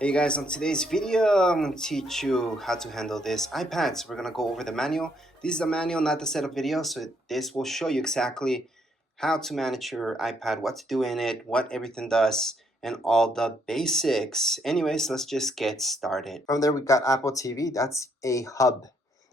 Hey guys, on today's video, I'm going to teach you how to handle this iPad. So we're going to go over the manual. This is the manual, not the setup video. So this will show you exactly how to manage your iPad, what to do in it, what everything does, and all the basics. Anyways, let's just get started. From there, we got Apple TV. That's a hub.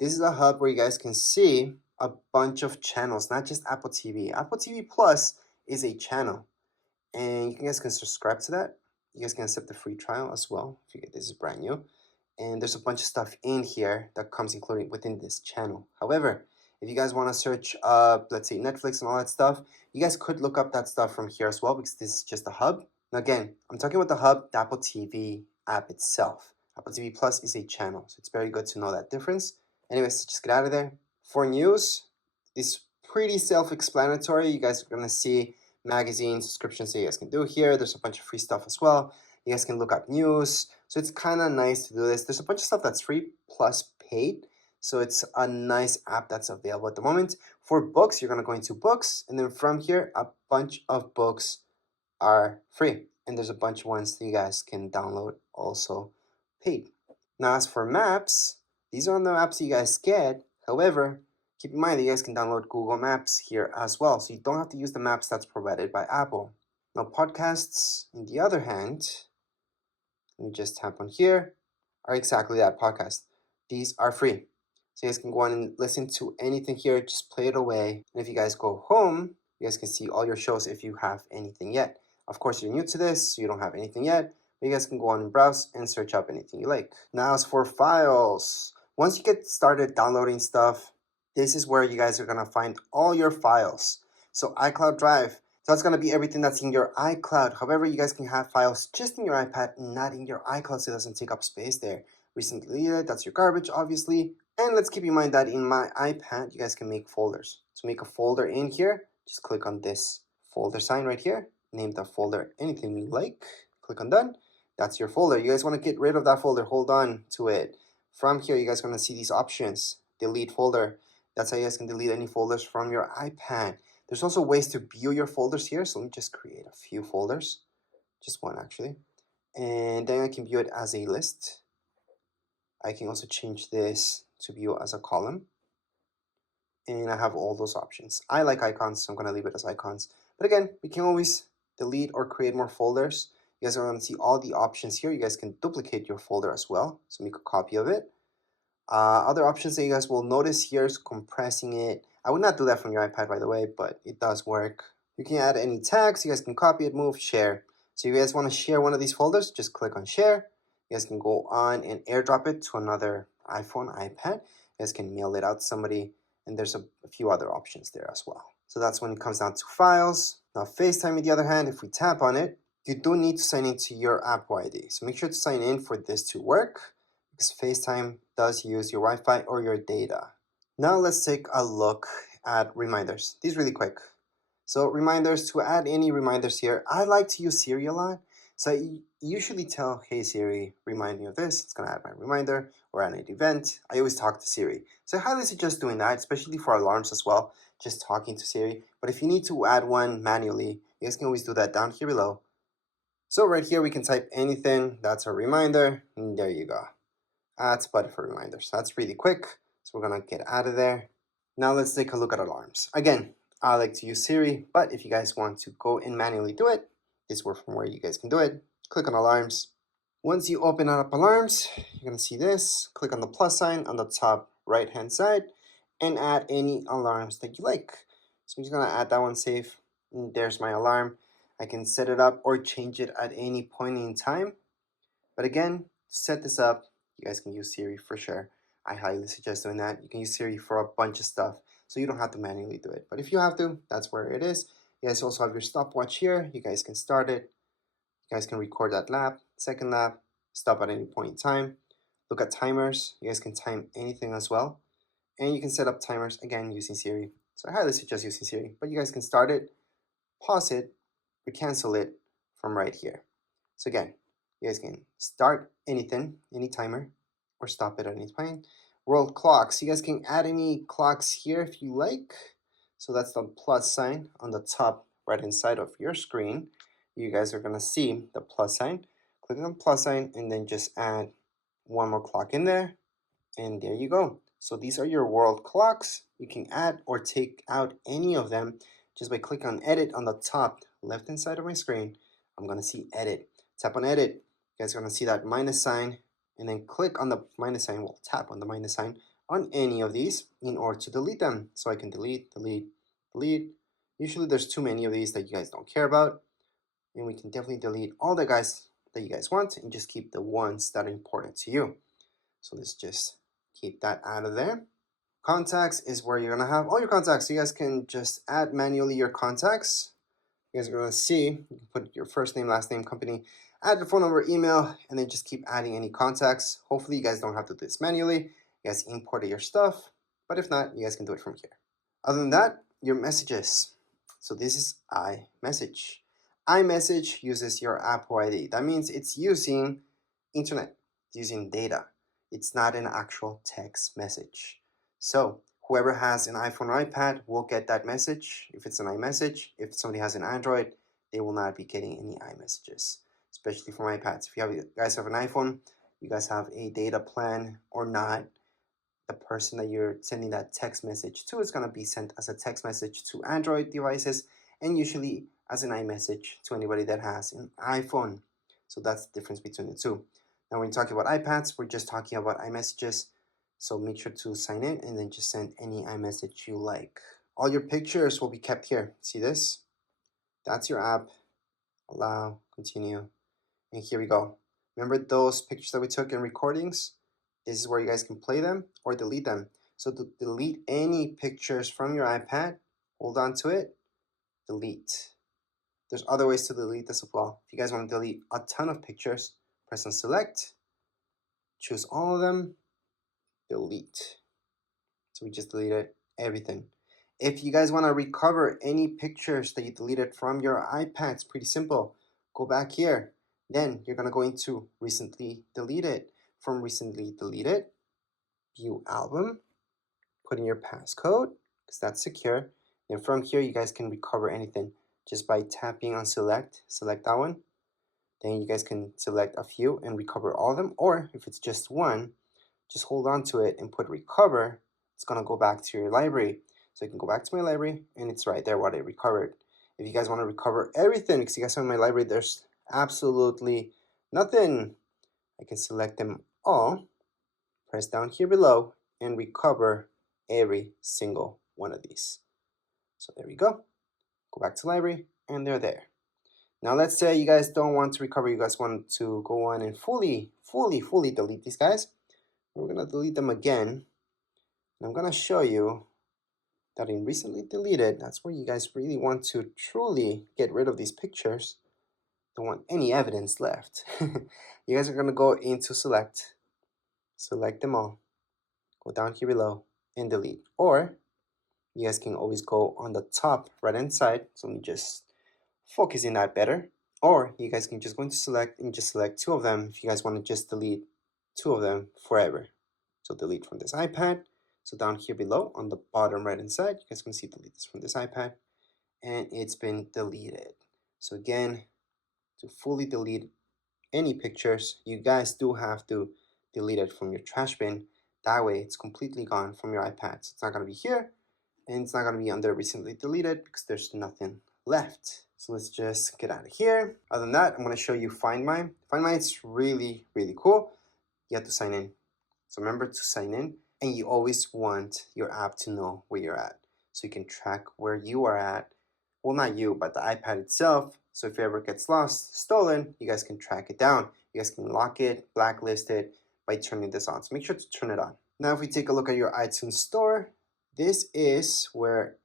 This is a hub where you guys can see a bunch of channels, not just Apple TV. Apple TV Plus is a channel, and you guys can subscribe to that. You guys can accept the free trial as well if you get this is brand new. And there's a bunch of stuff in here that comes included within this channel. However, if you guys want to search up, let's say, Netflix and all that stuff, you guys could look up that stuff from here as well, because this is just a hub. Now again, I'm talking about the hub, the Apple TV app itself. Apple TV Plus is a channel, so it's very good to know that difference. Anyways, just get out of there. For news, it's pretty self-explanatory. You guys are going to see magazine subscriptions that you guys can do here. There's a bunch of free stuff as well. You guys can look up news. So it's kind of nice to do this. There's a bunch of stuff that's free plus paid. So it's a nice app that's available at the moment. For books, you're going to go into books. And then from here, a bunch of books are free. And there's a bunch of ones that you guys can download also paid. Now, as for maps, these are the maps you guys get. However, keep in mind that you guys can download Google Maps here as well, so you don't have to use the maps that's provided by Apple. Now, podcasts, on the other hand, let me just tap on here, are exactly that, podcast. These are free. So you guys can go on and listen to anything here, just play it away. And if you guys go home, you guys can see all your shows if you have anything yet. Of course, you're new to this, so you don't have anything yet, but you guys can go on and browse and search up anything you like. Now, as for files, once you get started downloading stuff, this is where you guys are gonna find all your files. So iCloud Drive, so that's gonna be everything that's in your iCloud. However, you guys can have files just in your iPad, not in your iCloud, so it doesn't take up space there. Recently, that's your garbage, obviously. And let's keep in mind that in my iPad, you guys can make folders. To make a folder in here, just click on this folder sign right here. Name the folder anything you like. Click on done. That's your folder. You guys want to get rid of that folder, hold on to it. From here, you guys are going to see these options. Delete folder. That's how you guys can delete any folders from your iPad. There's also ways to view your folders here. So let me just create a few folders. Just one, actually. And then I can view it as a list. I can also change this to view as a column. And I have all those options. I like icons, so I'm going to leave it as icons. But again, we can always delete or create more folders. You guys are going to see all the options here. You guys can duplicate your folder as well, so make a copy of it. Other options that you guys will notice here is compressing it. I would not do that from your iPad, by the way, but it does work. You can add any tags. You guys can copy it, move, share. So if you guys want to share one of these folders, just click on share. You guys can go on and airdrop it to another iPhone, iPad. You guys can mail it out to somebody, and there's a few other options there as well. So that's when it comes down to files. Now FaceTime, on the other hand, if we tap on it, you do need to sign into your Apple ID. So make sure to sign in for this to work, because FaceTime does use your Wi-Fi or your data. Now let's take a look at reminders. These really quick. So reminders, to add any reminders here, I like to use Siri a lot. So I usually tell, hey Siri, remind me of this. It's gonna add my reminder, or add an event. I always talk to Siri. So I highly suggest doing that, especially for alarms as well, just talking to Siri. But if you need to add one manually, you guys can always do that down here below. So right here, we can type anything. That's a reminder, and there you go. Add button for reminders. That's really quick. So we're gonna get out of there. Now let's take a look at alarms. Again, I like to use Siri, but if you guys want to go and manually do it, this is from where you guys can do it. Click on alarms. Once you open up alarms, you're gonna see this. Click on the plus sign on the top right hand side and add any alarms that you like. So I'm just gonna add that one, save. And there's my alarm. I can set it up or change it at any point in time. But again, to set this up, you guys can use Siri for sure. I highly suggest doing that. You can use Siri for a bunch of stuff, so you don't have to manually do it. But if you have to, that's where it is. You guys also have your stopwatch here. You guys can start it. You guys can record that lap, second lap, stop at any point in time. Look at timers. You guys can time anything as well. And you can set up timers, again, using Siri. So I highly suggest using Siri. But you guys can start it, pause it, or cancel it from right here. So again, you guys can start anything, any timer, or stop it at any point. World clocks. You guys can add any clocks here if you like. So that's the plus sign on the top right hand side of your screen. You guys are going to see the plus sign. click on the plus sign, and then just add one more clock in there, and there you go. So these are your world clocks. You can add or take out any of them just by clicking on edit on the top left hand side of my screen. I'm gonna see edit. Tap on edit. You guys are gonna see that minus sign, and then click on the minus sign. Well, tap on the minus sign on any of these in order to delete them. So I can delete, delete, delete. Usually there's too many of these that you guys don't care about, and we can definitely delete all the guys that you guys want and just keep the ones that are important to you. So let's just keep that out of there. Contacts is where you're gonna have all your contacts. So you guys can just add manually your contacts. You guys are gonna see, you can put your first name, last name, company, add your phone number, email, and then just keep adding any contacts. Hopefully you guys don't have to do this manually. You guys import your stuff, but if not, you guys can do it from here. Other than that, your messages. So this is iMessage. iMessage uses your Apple ID. That means it's using internet, it's using data. It's not an actual text message. So whoever has an iPhone or iPad will get that message if it's an iMessage. If somebody has an Android, they will not be getting any iMessages, especially for iPads. If you guys have an iPhone, you guys have a data plan or not, the person that you're sending that text message to is going to be sent as a text message to Android devices and usually as an iMessage to anybody that has an iPhone. So that's the difference between the two. Now, when you're talking about iPads, we're just talking about iMessages. So make sure to sign in and then just send any iMessage you like. All your pictures will be kept here. See this? That's your app. Allow, continue. And here we go. Remember those pictures that we took in recordings? This is where you guys can play them or delete them. So to delete any pictures from your iPad, hold on to it, delete. There's other ways to delete this as well. If you guys want to delete a ton of pictures, press on select, choose all of them, delete. So we just deleted everything. If you guys want to recover any pictures that you deleted from your iPad, it's pretty simple. Go back here. Then you're going to go into recently deleted. From recently deleted, view album, put in your passcode because that's secure. And from here, you guys can recover anything just by tapping on select that one. Then you guys can select a few and recover all of them. Or if it's just one, just hold on to it and put recover. It's going to go back to your library. So you can go back to my library and it's right there what I recovered. If you guys want to recover everything, because you guys have in my library, there's absolutely nothing. I can select them all, press down here below, and recover every single one of these. So there we go. Go back to library, and they're there. Now let's say you guys don't want to recover, you guys want to go on and fully delete these guys. We're gonna delete them again. And I'm gonna show you that in recently deleted, that's where you guys really want to truly get rid of these pictures. Don't want any evidence left. You guys are gonna go into select them all, go down here below and delete. Or you guys can always go on the top right hand side. So let me just focus in that better. Or you guys can just go into select and just select two of them if you guys want to just delete two of them forever. So delete from this iPad. So down here below on the bottom right hand side, you guys can see delete this from this iPad, and it's been deleted. So again, to fully delete any pictures, you guys do have to delete it from your trash bin. That way it's completely gone from your iPad. So it's not going to be here, and it's not going to be under recently deleted because there's nothing left. So let's just get out of here. Other than that, I'm going to show you Find My. Find My is really cool. You have to sign in. So remember to sign in, and you always want your app to know where you're at so you can track where you are at. Well, not you, but the iPad itself. So if it ever gets lost, stolen, you guys can track it down. You guys can lock it, blacklist it by turning this on. So make sure to turn it on. Now, if we take a look at your iTunes store, this is where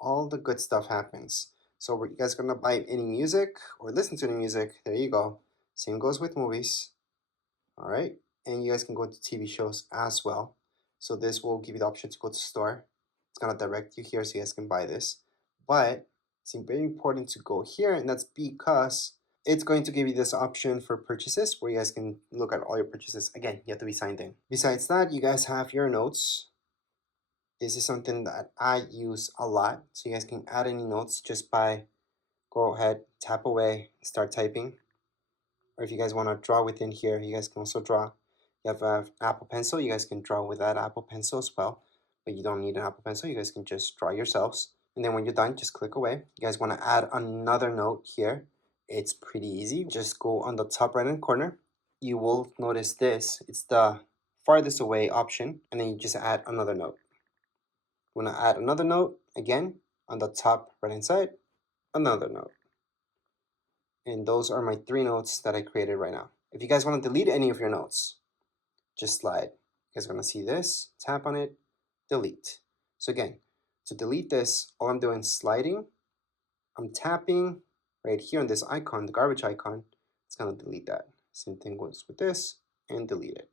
all the good stuff happens. So were you guys gonna buy any music or listen to any music? There you go. Same goes with movies. All right, and you guys can go to TV shows as well. So this will give you the option to go to store. It's gonna direct you here so you guys can buy this. But it's very important to go here, and that's because it's going to give you this option for purchases where you guys can look at all your purchases. Again, you have to be signed in. Besides that, you guys have your notes. This is something that I use a lot. So you guys can add any notes just by go ahead, tap away, start typing. Or if you guys want to draw within here, you guys can also draw. You have an Apple Pencil, you guys can draw with that Apple Pencil as well. But you don't need an Apple Pencil, you guys can just draw yourselves. And then when you're done, just click away. You guys want to add another note here. It's pretty easy. Just go on the top right hand corner. You will notice this. It's the farthest away option. And then you just add another note. You want to add another note, again, on the top right hand side, another note. And those are my 3 notes that I created right now. If you guys want to delete any of your notes, just slide. You guys are going to see this, tap on it, delete. So again, to delete this, all I'm doing is sliding. I'm tapping right here on this icon, the garbage icon. It's going to delete that. Same thing goes with this, and delete it.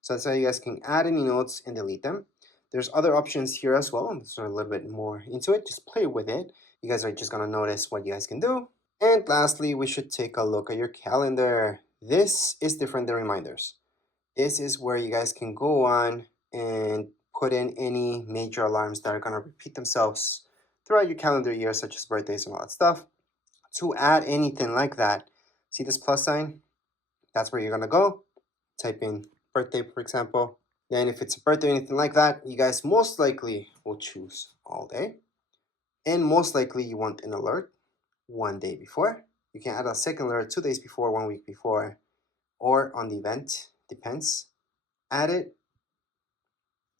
So that's how you guys can add any notes and delete them. There's other options here as well. So a little bit more into it. Just play with it. You guys are just going to notice what you guys can do. And lastly, we should take a look at your calendar. This is different than reminders. This is where you guys can go on and put in any major alarms that are going to repeat themselves throughout your calendar year, such as birthdays and all that stuff. To add anything like that, see this plus sign? That's where you're going to go. Type in birthday, for example. Then if it's a birthday or anything like that, you guys most likely will choose all day. And most likely you want an alert 1 day before. You can add a second alert 2 days before, 1 week before, or on the event, depends. Add it,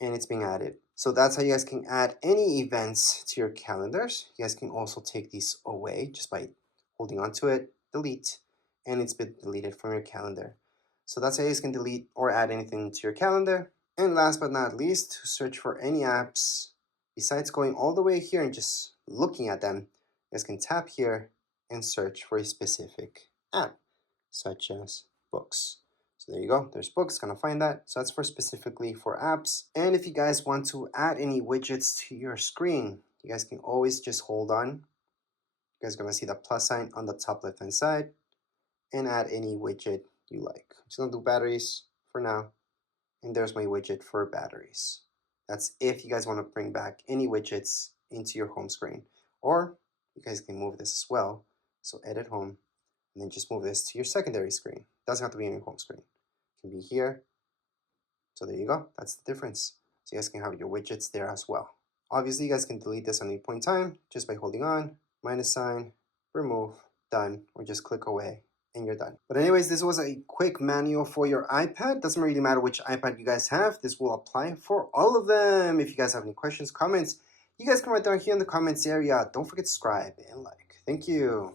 and it's being added. So that's how you guys can add any events to your calendars. You guys can also take these away just by holding onto it, delete, and it's been deleted from your calendar. So that's how you guys can delete or add anything to your calendar. And last but not least, to search for any apps, besides going all the way here and just looking at them, you guys can tap here and search for a specific app, such as books. So there you go, there's books, gonna find that. So that's for specifically for apps. And if you guys want to add any widgets to your screen, you guys can always just hold on. You guys are gonna see the plus sign on the top left hand side and add any widget you like. I'm just gonna do batteries for now. And there's my widget for batteries. That's if you guys want to bring back any widgets into your home screen. Or you guys can move this as well. So edit home, and then just move this to your secondary screen. Doesn't have to be in your home screen. It can be here. So there you go. That's the difference. So you guys can have your widgets there as well. Obviously, you guys can delete this at any point in time just by holding on, minus sign, remove, done, or just click away and you're done. But anyways, this was a quick manual for your iPad. Doesn't really matter which iPad you guys have. This will apply for all of them. If you guys have any questions, comments, you guys can write down here in the comments area. Don't forget to subscribe and like. Thank you.